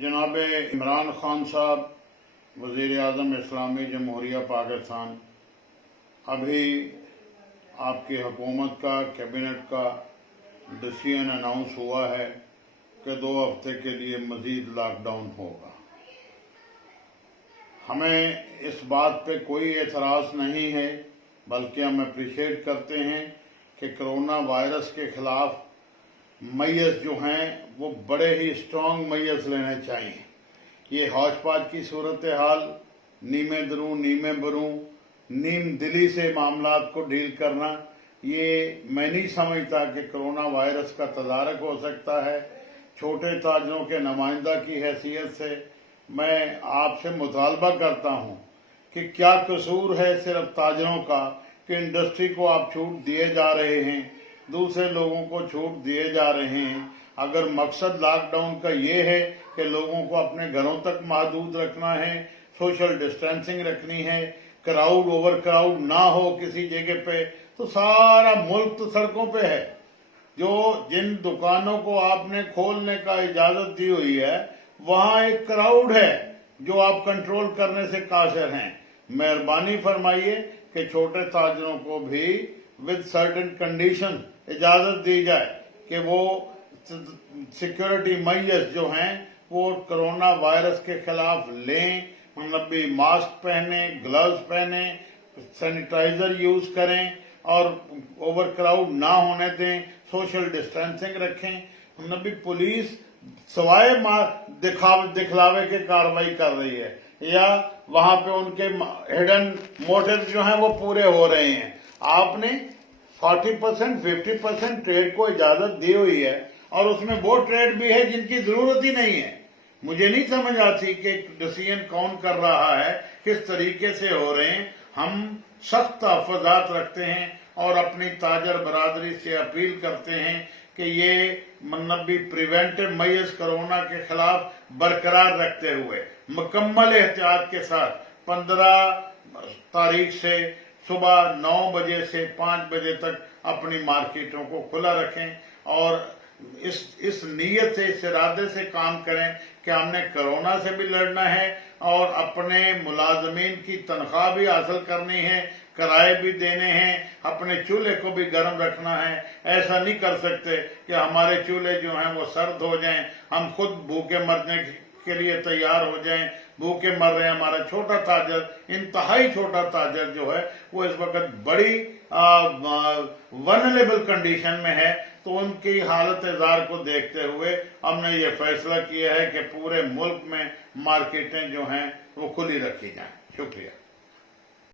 जनाब इमरान खान साहब वज़ीर आज़म इस्लामी जमहूरिया पाकिस्तान, अभी आपकी हुकूमत का कैबिनेट का डिसीजन अनाउंस हुआ है कि 2 हफ्ते के लिए मज़ीद लॉकडाउन होगा। हमें इस बात पे कोई एतराज़ नहीं है, बल्कि हम अप्रिशिएट करते हैं कि कोरोना वायरस के खिलाफ मैयस जो हैं वो बड़े ही स्ट्रॉन्ग मैयस लेने चाहिए। ये हौशपाच की सूरत हाल, नीमे दरूं नीमे बरूं, नीम दिली से मामलात को डील करना, ये मैं नहीं समझता कि कोरोना वायरस का तदारक हो सकता है। छोटे ताजरों के नुमाइंदा की हैसियत से मैं आपसे मुतालबा करता हूं कि क्या कसूर है सिर्फ ताजरों का कि इंडस्ट्री को आप छूट दिए जा रहे हैं, दूसरे लोगों को छूट दिए जा रहे हैं। अगर मकसद लॉकडाउन का ये है कि लोगों को अपने घरों तक महदूद रखना है, सोशल डिस्टेंसिंग रखनी है, क्राउड ओवर क्राउड ना हो किसी जगह पे, तो सारा मुल्क तो सड़कों पे है। जो जिन दुकानों को आपने खोलने का इजाजत दी हुई है वहां एक क्राउड है जो आप कंट्रोल करने से कासिर हैं। मेहरबानी फरमाइए कि छोटे ताजरों को भी विद सर्टेन कंडीशन इजाजत दी जाए कि वो सिक्योरिटी मेजर्स जो हैं वो कोरोना वायरस के खिलाफ लें, मतलब भी मास्क पहने, ग्लव्स पहने, सैनिटाइजर यूज करें और ओवर क्राउड ना होने दें, सोशल डिस्टेंसिंग रखें। मतलब भी पुलिस सवाए दिखलावे के कार्रवाई कर रही है या वहां पे उनके हिडन मोटिव जो हैं वो पूरे हो रहे हैं। आपने 40% 50% ट्रेड को इजाजत दी हुई है और उसमें वो ट्रेड भी है जिनकी जरूरत ही नहीं है। मुझे नहीं समझ आती कि डिसीजन कौन कर रहा है, किस तरीके से हो रहे हैं। हम सख्त तहफ़्फ़ुज़ात रखते हैं और अपनी ताजर बरादरी से अपील करते हैं कि ये मतलब भी प्रिवेंटिव मेजर्स कोरोना के खिलाफ बरकरार रखते हुए मुकम्मल एहतियात के साथ 15 तारीख से सुबह 9 बजे से 5 बजे तक अपनी मार्केटों को खुला रखें और इस नीयत से, इस इरादे से काम करें कि हमने कोरोना से भी लड़ना है और अपने मुलाजमीन की तनख्वाह भी हासिल करनी है, किराए भी देने हैं, अपने चूल्हे को भी गर्म रखना है। ऐसा नहीं कर सकते कि हमारे चूल्हे जो हैं वो सर्द हो जाएं, हम खुद भूखे मरने के लिए तैयार हो जाएं, भूखे मर रहे हैं। हमारा छोटा ताजर, इंतहाई छोटा ताजर जो है वो इस वक्त बड़ी वनरेबल कंडीशन में है। तो उनकी हालत जार को देखते हुए हमने ये फैसला किया है कि पूरे मुल्क में मार्केटें जो हैं वो खुली रखी जाएं। शुक्रिया।